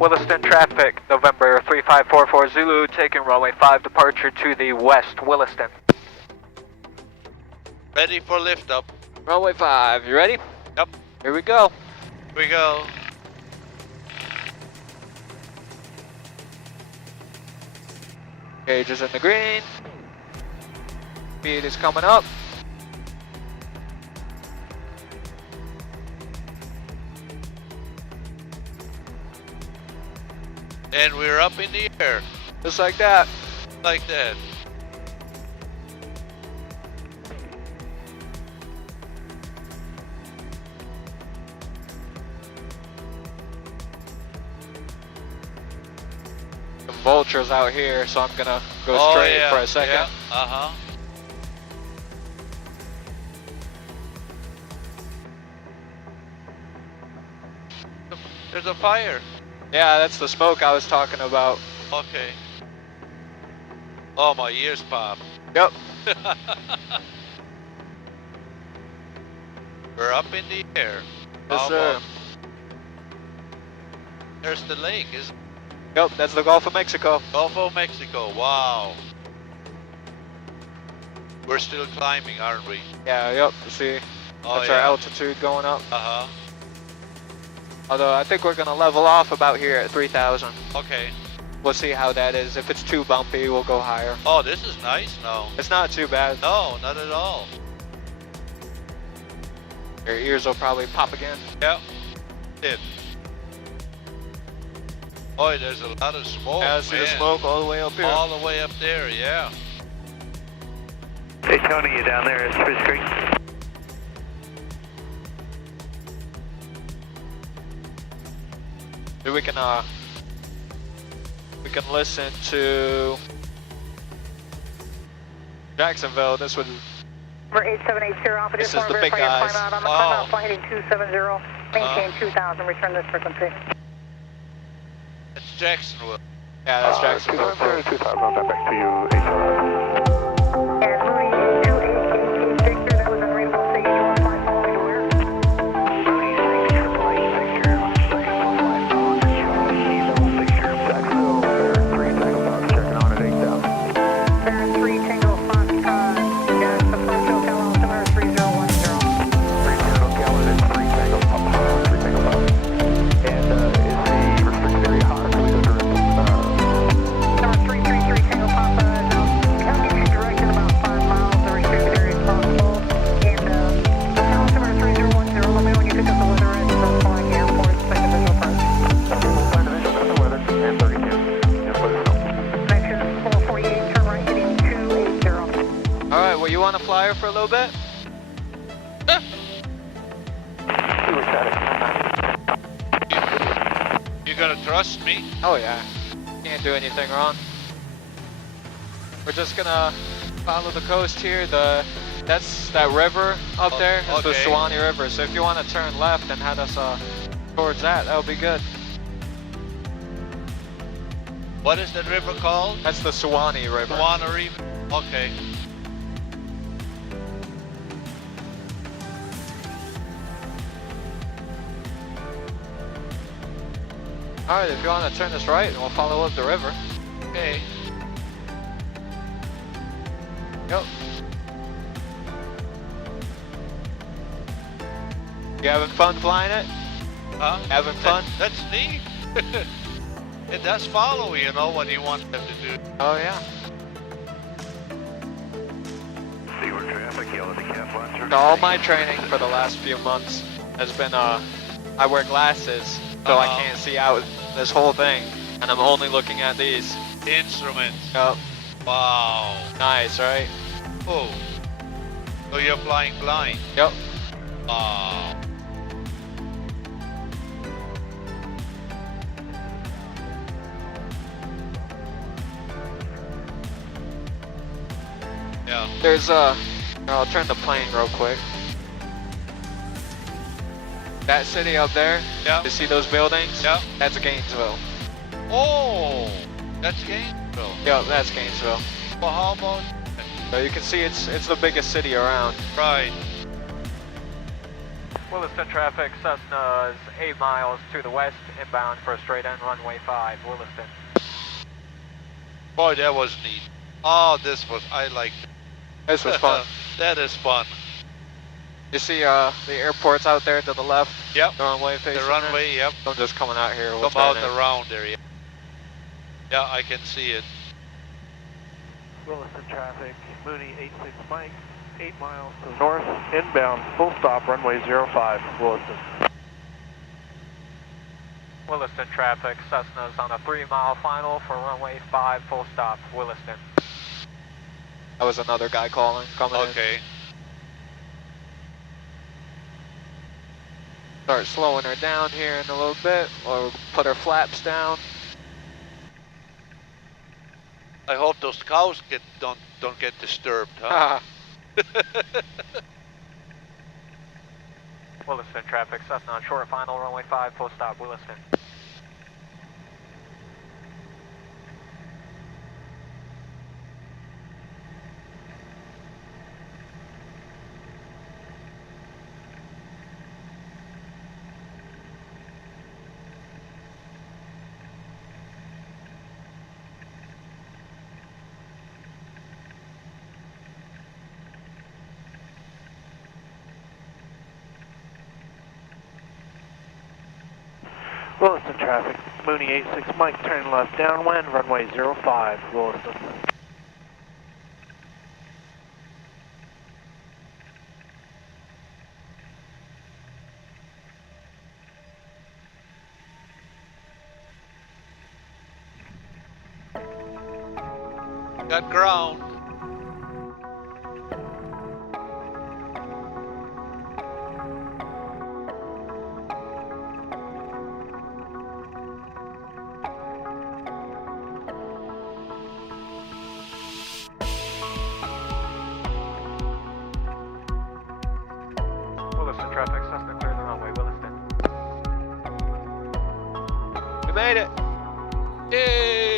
Williston traffic, November 3544 Zulu, taking runway 5 departure to the west, Williston. Ready for lift up. Runway 5, you ready? Yep. Here we go. Here we go. Gauge is in the green. Speed is coming up. And we're up in the air. Just like that. Like that. Some vultures out here, so I'm gonna go straight for a second. Yeah. Uh-huh. There's a fire. Yeah, that's the smoke I was talking about. Okay. Oh, my ears pop. Yep. We're up in the air. Yes, sir. There's the lake, isn't it? Yep, that's the Gulf of Mexico. Gulf of Mexico, wow. We're still climbing, aren't we? Yeah, yep, you see. That's our altitude going up. Uh-huh. Although I think we're gonna level off about here at 3,000. Okay. We'll see how that is. If it's too bumpy, we'll go higher. Oh, this is nice now. It's not too bad. No, not at all. Your ears will probably pop again. Yep. Did. Boy, there's a lot of smoke. Yeah, I see the smoke all the way up here. All the way up there, yeah. Hey Tony, you down there at Spruce Creek? We can listen to Jacksonville. This would. Number 8780 Alpha. This is the big guys. On the climb out, flight heading 270. Maintain 2000. Return this frequency. It's Jacksonville. Yeah, that's Jacksonville. 2000, I'll get back to you, HLR. And Mooney 2888 Victor, that was in Rainbow Stage 15 following to where? Mooney 688 Victor, Jacksonville, Bear 3 Tango Fox, checking on at 8,000. Bear 3 Tango Fox, yes, approach hotel altimeter 3010. 3 Tango Gallon and 3 Tango Fox. And is the restricted area hot or can we go direct? Number 333 Tango Papa, I'll give you direction about 5 miles, the restricted area is possible. And the altimeter 3010, let me know when you pick up the weather at the flying airport, second visual approach. Find the visual, the weather, and 32. Just let us know. Connection 448, turn right heading 280. All right, well, you want to fly her for a little bit? You gonna trust me? Oh yeah, can't do anything wrong. We're just gonna follow the coast here. That's that river up there is the Suwannee River. So if you want to turn left and head us towards that would be good. What is that river called? That's the Suwannee River. Suwannee River. Okay. All right, if you want to turn this right, we'll follow up the river. Okay. Yep. You having fun flying it? Huh? Having fun? That's neat. It does follow, you know, what you want them to do. Oh yeah. Seaward traffic, yellow to Cap Launcher. So all my training for the last few months has been, I wear glasses, so I can't see out this whole thing, and I'm only looking at these. Instruments. Yep. Wow. Nice, right? Oh. So you're flying blind? Yep. Wow. Yeah. There's I'll turn the plane real quick. That city up there, Yeah. you see those buildings? Yeah. That's Gainesville. Oh, that's Gainesville. Yep, that's Gainesville. Well, how about? So you can see it's the biggest city around. Right. Williston traffic, Cessna is 8 miles to the west, inbound for a straight end runway 5, Williston. Boy, that was neat. Oh, I like This was fun. That is fun. You see the airport's out there to the left? Yep. The runway facing The runway, yep. I'm just coming out here. Come out around there, yeah. Yeah, I can see it. Williston traffic, Mooney 86 Mike, 8 miles to the north, inbound, full stop, runway 05, Williston. Williston traffic, Cessna's on a 3-mile final for runway 5, full stop, Williston. That was another guy coming in. Okay. Start slowing her down here in a little bit, or put her flaps down. I hope those cows don't get disturbed, huh? Williston traffic, Cessna on short final, runway 5, full stop, Williston. Williston traffic, Mooney 86 Mike, turn left downwind, runway 05, Williston. Got ground. Williston traffic, Cessna clear the runway, Williston. We made it. Yay!